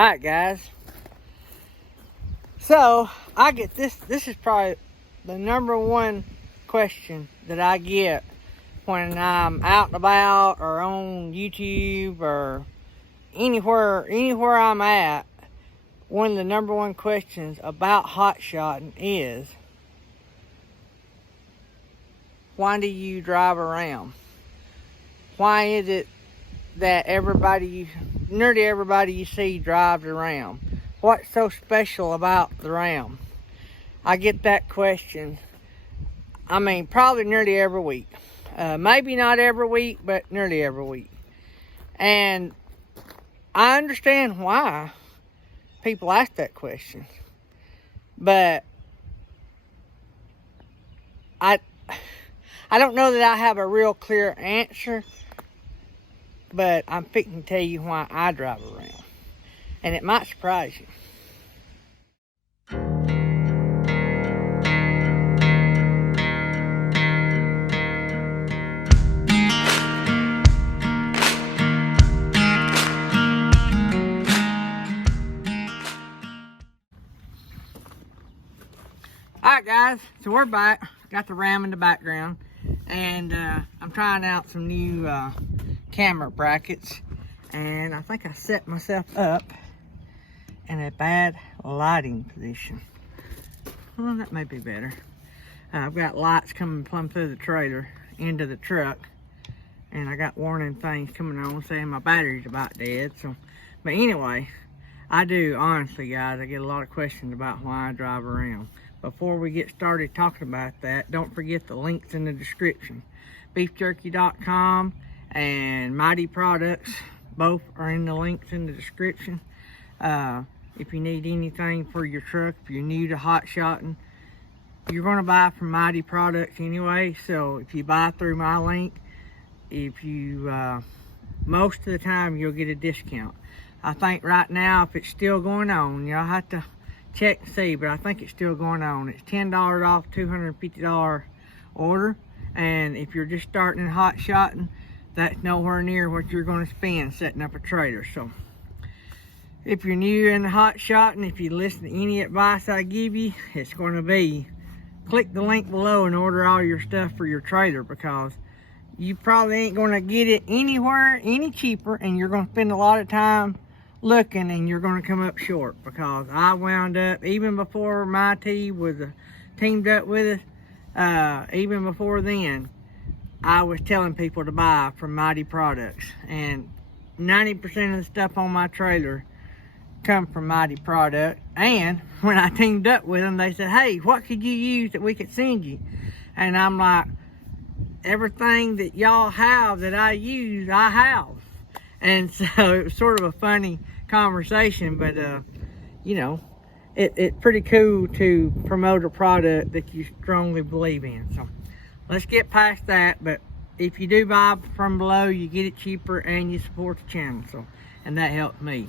Alright guys, so I get this is probably the number one question that I get when I'm out and about or on YouTube or anywhere I'm at. One of the number one questions about hot shotting is, why do you drive around? Why is it that nearly everybody you see drives around? What's so special about the Ram? I get that question, probably nearly every week. Maybe not every week, but nearly every week. And I understand why people ask that question. But I don't know that I have a real clear answer. But I'm fixing to tell you why I drive around. And it might surprise you. Alright guys, so we're back. Got the Ram in the background. And I'm trying out some new camera brackets, and I think I set myself up in a bad lighting position. Well, that may be better. I've got lights coming plumb through the trailer into the truck, and I got warning things coming on saying my battery's about dead. But anyway, I do, honestly guys, I get a lot of questions about why I drive around. Before we get started talking about that, don't forget the links in the description. beefjerky.com and Mytee Products, both are in the links in the description. If you need anything for your truck, if you're new to hot shotting, you're going to buy from Mytee Products anyway. So if you buy through my link, most of the time you'll get a discount. I think right now, if it's still going on, you'll have to check and see, but I think it's still going on. It's $10 off $250 order, and if you're just starting in hot shotting, that's nowhere near what you're going to spend setting up a trailer. So if you're new in the hot shotting, if you listen to any advice I give you, it's going to be click the link below and order all your stuff for your trailer, because you probably ain't going to get it anywhere any cheaper, and you're going to spend a lot of time looking, and you're going to come up short. Because I wound up, even before Mytee was teamed up with us, even before then, I was telling people to buy from Mytee Products, and 90% of the stuff on my trailer come from Mytee Products. And when I teamed up with them, they said, hey, what could you use that we could send you? And I'm like, everything that y'all have that I use, I have. And so it was sort of a funny conversation, but you know, it's pretty cool to promote a product that you strongly believe in. So let's get past that. But if you do buy from below, you get it cheaper and you support the channel. So, and that helps me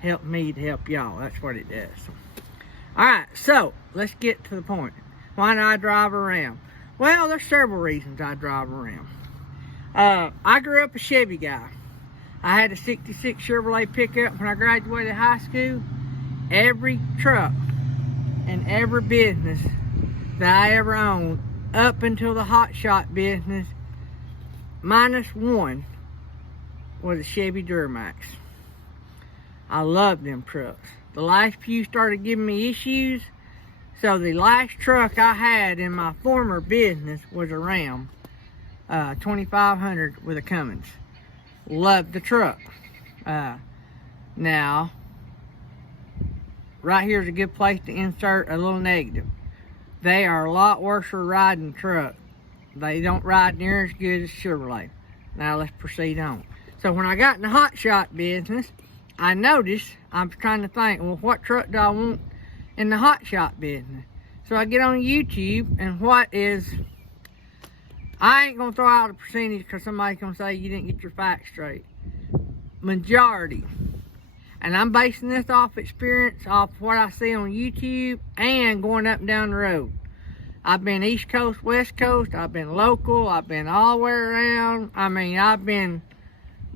to help y'all. That's what it does. So, all right, so let's get to the point. Why do I drive around? Well, there's several reasons I drive around. I grew up a Chevy guy. I had a 66 Chevrolet pickup when I graduated high school. Every truck and every business that I ever owned, up until the hot shot business, minus one, was a Chevy Duramax. I loved them trucks. The last few started giving me issues, so the last truck I had in my former business was a Ram 2500 with a Cummins. Loved the truck. Now, right here's a good place to insert a little negative. They are a lot worse for riding truck. They don't ride near as good as Chevrolet. Now let's proceed on. So when I got in the hot shot business, I noticed, I'm trying to think, well, what truck do I want in the hot shot business? So I get on YouTube, and I ain't gonna throw out a percentage because somebody's gonna say you didn't get your facts straight. Majority, and I'm basing this off experience, off what I see on YouTube and going up and down the road. I've been East Coast, West Coast, I've been local, I've been all the way around. I've been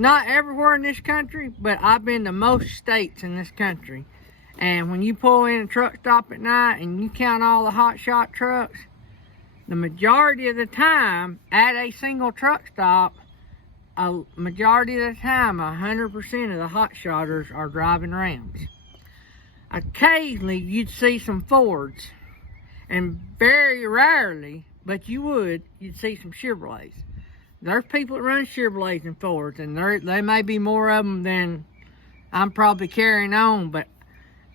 not everywhere in this country, but I've been to most states in this country. And when you pull in a truck stop at night and you count all the Hotshot trucks, the majority of the time at a single truck stop, a majority of the time, 100% of the Hotshotters are driving Rams. Occasionally, you'd see some Fords, and very rarely, but you'd see some Chevrolets. There's people that run Chevrolets and Fords, and they may be more of them than I'm probably carrying on, but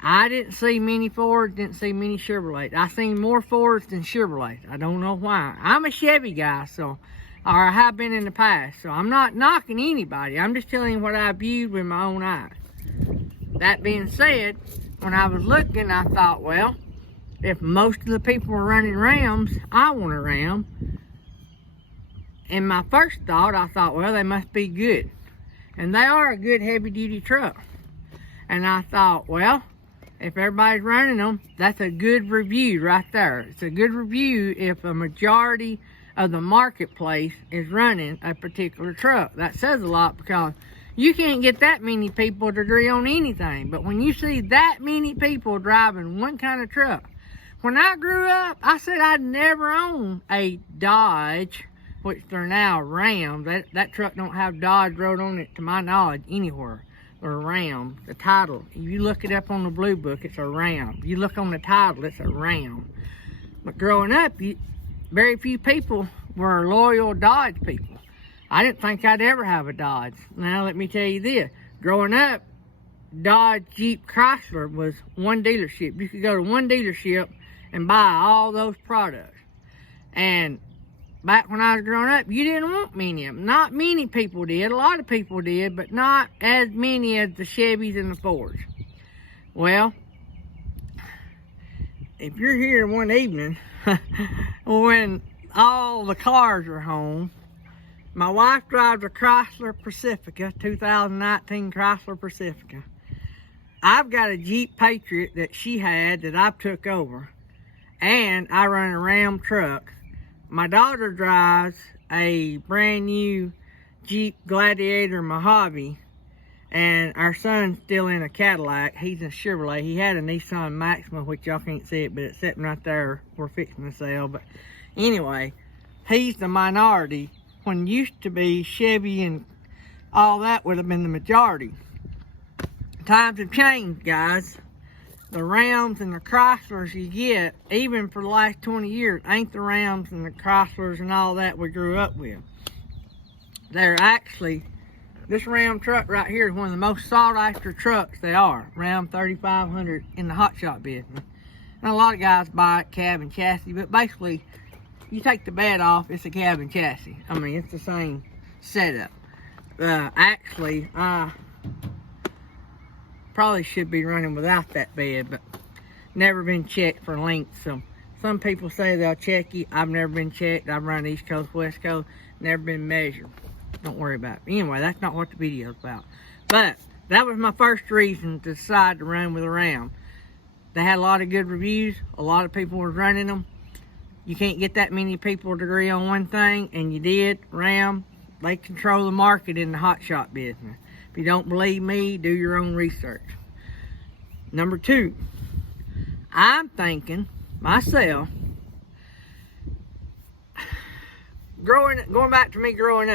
I didn't see many Fords, didn't see many Chevrolets. I seen more Fords than Chevrolets. I don't know why. I'm a Chevy guy, or I have been in the past, so I'm not knocking anybody. I'm just telling you what I viewed with my own eyes. That being said, when I was looking, I thought, well, if most of the people were running Rams, I want a Ram. In my first thought, I thought, well, they must be good. And they are a good heavy-duty truck. And I thought, well, if everybody's running them, that's a good review right there. It's a good review if a majority of the marketplace is running a particular truck. That says a lot, because you can't get that many people to agree on anything. But when you see that many people driving one kind of truck, when I grew up, I said I'd never own a Dodge, which they're now Ram. That truck don't have Dodge wrote on it to my knowledge anywhere. Or a Ram, the title. If you look it up on the blue book, it's a Ram. If you look on the title, it's a Ram. But growing up, very few people were loyal Dodge people. I didn't think I'd ever have a Dodge. Now, let me tell you this. Growing up, Dodge, Jeep, Chrysler was one dealership. You could go to one dealership and buy all those products. And back when I was growing up, you didn't want many of them. Not many people did. A lot of people did, but not as many as the Chevys and the Fords. Well, if you're here one evening when all the cars are home, my wife drives a Chrysler Pacifica, 2019 Chrysler Pacifica. I've got a Jeep Patriot that she had that I took over, and I run a Ram truck. My daughter drives a brand new Jeep Gladiator Mojave, and our son's still in a Cadillac. He's in a Chevrolet. He had a Nissan Maxima, which y'all can't see it, but it's sitting right there. We're fixing to sell. But anyway, he's the minority. When used to be Chevy and all that would have been the majority. Times have changed, guys. The Rams and the Chryslers you get, even for the last 20 years, ain't the Rams and the Chryslers and all that we grew up with. They're actually, this Ram truck right here is one of the most sought after trucks they are. Ram 3500 in the hotshot business. And a lot of guys buy it cab and chassis, but basically, you take the bed off, it's a cab and chassis. I mean, it's the same setup. Actually, probably should be running without that bed, but never been checked for length. So some people say they'll check you. I've never been checked. I've run East Coast, West Coast, never been measured. Don't worry about it. Anyway, that's not what the video's about. But that was my first reason to decide to run with a Ram. They had a lot of good reviews. A lot of people were running them. You can't get that many people to agree on one thing, and you did. Ram, they control the market in the hotshot business. If you don't believe me, do your own research. Number two, I'm thinking myself, going back to me growing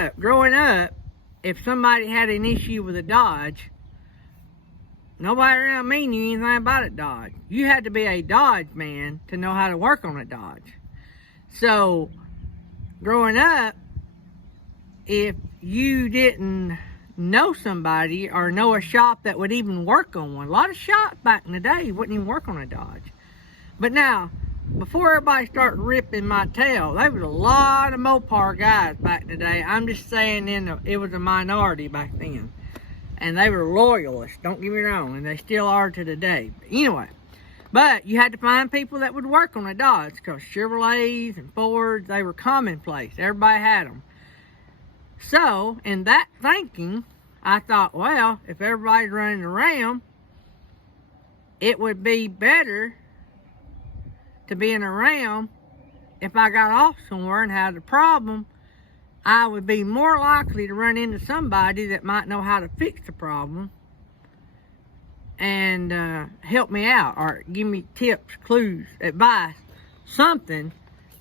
up, if somebody had an issue with a Dodge, nobody around me knew anything about a Dodge. You had to be a Dodge man to know how to work on a Dodge. So, growing up, if you didn't know somebody or know a shop that would even work on one, a lot of shops back in the day wouldn't even work on a Dodge. But now, before everybody started ripping my tail, there was a lot of Mopar guys back in the day. I'm just saying it was a minority back then. And they were loyalists, don't get me wrong, and they still are to today. But anyway, but you had to find people that would work on a Dodge, because Chevrolets and Fords, they were commonplace. Everybody had them. So, in that thinking, I thought, well, if everybody's running a Ram, it would be better to be in a Ram if I got off somewhere and had a problem I would be more likely to run into somebody that might know how to fix the problem and help me out, or give me tips, clues, advice, something.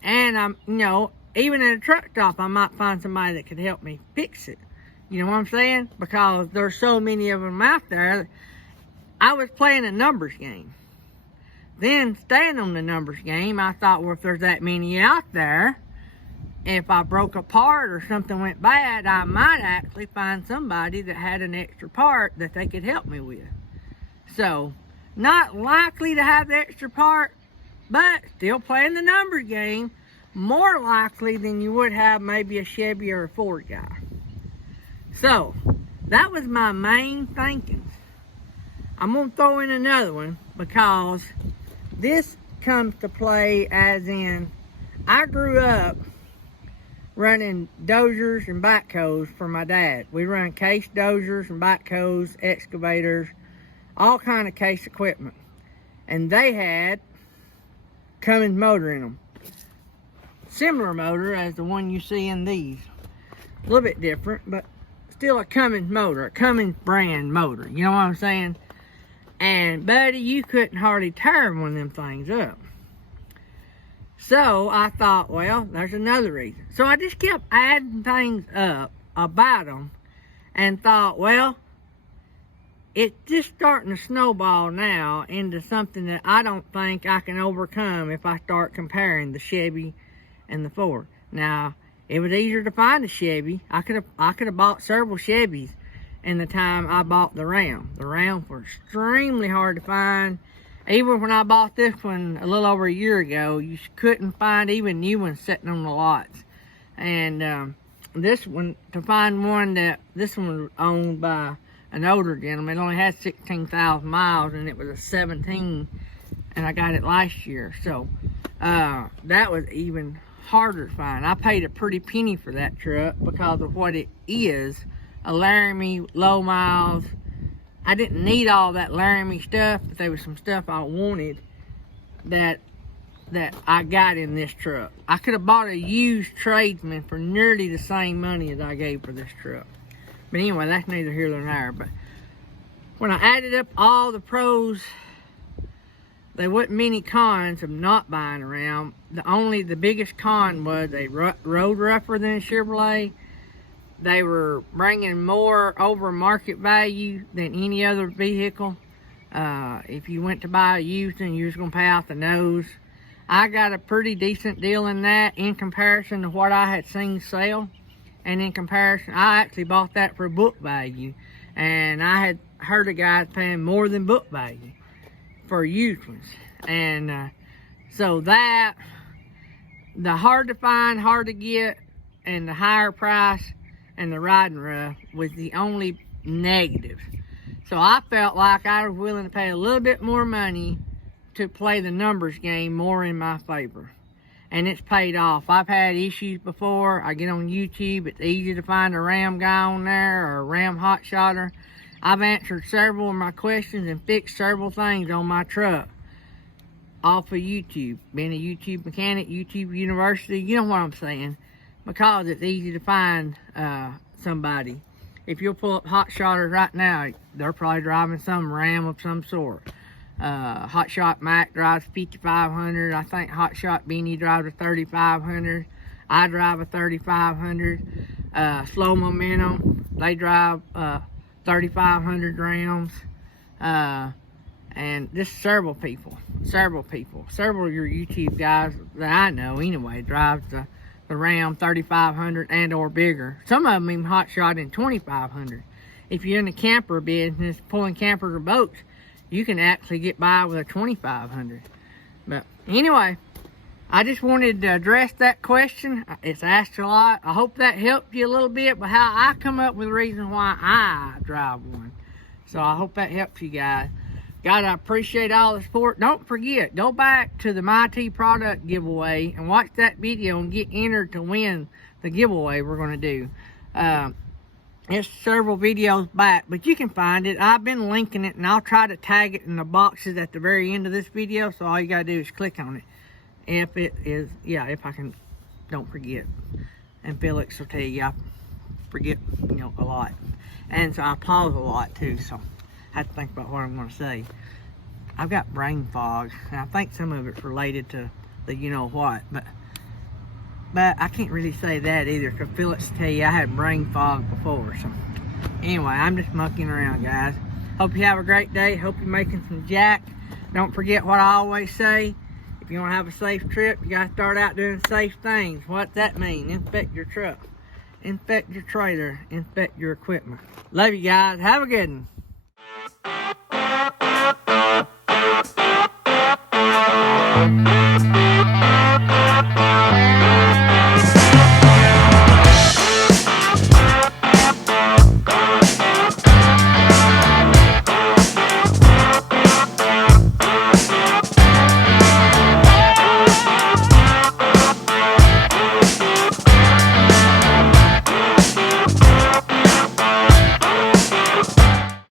And you know, even at a truck stop, I might find somebody that could help me fix it. You know what I'm saying? Because there's so many of them out there. I was playing a numbers game. Then, staying on the numbers game, I thought, well, if there's that many out there, if I broke a part or something went bad, I might actually find somebody that had an extra part that they could help me with. So, not likely to have the extra part, but still playing the numbers game, more likely than you would have maybe a Chevy or a Ford guy. So, that was my main thinking. I'm going to throw in another one, because this comes to play as in, I grew up running dozers and backhoes for my dad. We run case dozers and backhoes, excavators, all kind of case equipment. And they had Cummins motor in them. Similar motor as the one you see in these. A little bit different, but still a Cummins motor, a Cummins brand motor. You know what I'm saying? And buddy, you couldn't hardly tear one of them things up. So I thought, well, there's another reason. So I just kept adding things up about them and thought, well, it's just starting to snowball now into something that I don't think I can overcome if I start comparing the Chevy and the Ford. Now, it was easier to find a Chevy. I could have bought several Chevys in the time I bought the Ram. The Rams were extremely hard to find. Even when I bought this one a little over a year ago, you couldn't find even new ones sitting on the lots. And this one, to find one this one was owned by an older gentleman. It only had 16,000 miles, and it was a 17, and I got it last year. So that was even harder to find. I paid a pretty penny for that truck because of what it is. A Laramie, low miles. I didn't need all that Laramie stuff, but there was some stuff I wanted that I got in this truck. I could have bought a used tradesman for nearly the same money as I gave for this truck. But anyway, that's neither here nor there. But when I added up all the pros, there wasn't many cons of not buying a Ram. The biggest con was they rode rougher than a Chevrolet. They were bringing more over market value than any other vehicle. If you went to buy a used one, you was going to pay out the nose. I got a pretty decent deal in that in comparison to what I had seen sell. And in comparison, I actually bought that for book value. And I had heard of guys paying more than book value for used ones. And so that, the hard to find, hard to get, and the higher price, and the riding rough was the only negative. So I felt like I was willing to pay a little bit more money to play the numbers game more in my favor. And it's paid off. I've had issues before. I get on YouTube. It's easy to find a Ram guy on there or a Ram Hotshotter. I've answered several of my questions and fixed several things on my truck off of YouTube. Being a YouTube mechanic, YouTube University, you know what I'm saying. Because it's easy to find somebody. If you'll pull up Hotshotters right now, they're probably driving some Ram of some sort. Hotshot Mac drives 5500. I think Hotshot Beanie drives a 3500. I drive a 3500. Slow Momentum, they drive 3500 Rams. And just several people. Several of your YouTube guys that I know anyway drives the Ram 3500 and or bigger. Some of them even hotshot in 2500. If you're in the camper business, pulling campers or boats, you can actually get by with a 2500. But anyway, I just wanted to address that question. It's asked a lot. I hope that helped you a little bit with how I come up with the reason why I drive one. So I hope that helps you guys. Guys, I appreciate all the support. Don't forget, go back to the Mytee product giveaway and watch that video and get entered to win the giveaway we're going to do. It's several videos back, but you can find it. I've been linking it, and I'll try to tag it in the boxes at the very end of this video, so all you got to do is click on it. If it is, yeah, if I can, don't forget. And Felix will tell you I forget, you know, a lot. And so I pause a lot too, so I have to think about what I'm going to say. I've got brain fog, and I think some of it's related to the you know what, but I can't really say that either, because Felix will tell you I had brain fog before. So anyway, I'm just mucking around, guys. Hope you have a great day. Hope you're making some jack. Don't forget what I always say. If you want to have a safe trip, you got to start out doing safe things. What's that mean? Inspect your truck, inspect your trailer, inspect your equipment. Love you guys. Have a good one.